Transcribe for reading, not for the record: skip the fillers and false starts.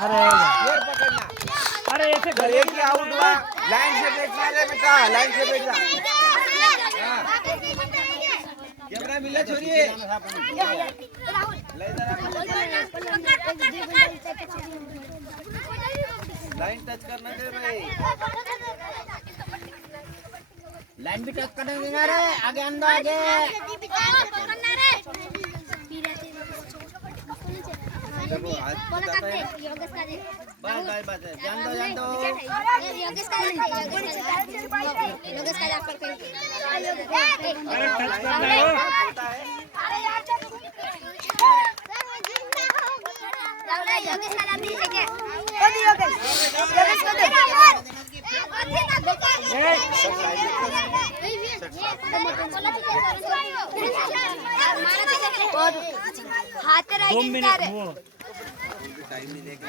अरे ये पकड़ना। अरे ऐसे गले की आउट हुआ। लाइन से बैठना ले बेटा, लाइन से बैठ जा। हाँ। कैमरा मिला छोरी। लाइन टच करना दे भाई। लाइन भी टच करने देंगे रे, आगे अंदर आगे। देखो आज जाता है। बाय बाय बाय, जान दो जान दो। अरे टच करना हो हाथ 2 मिनट वो टाइम मिलेगा।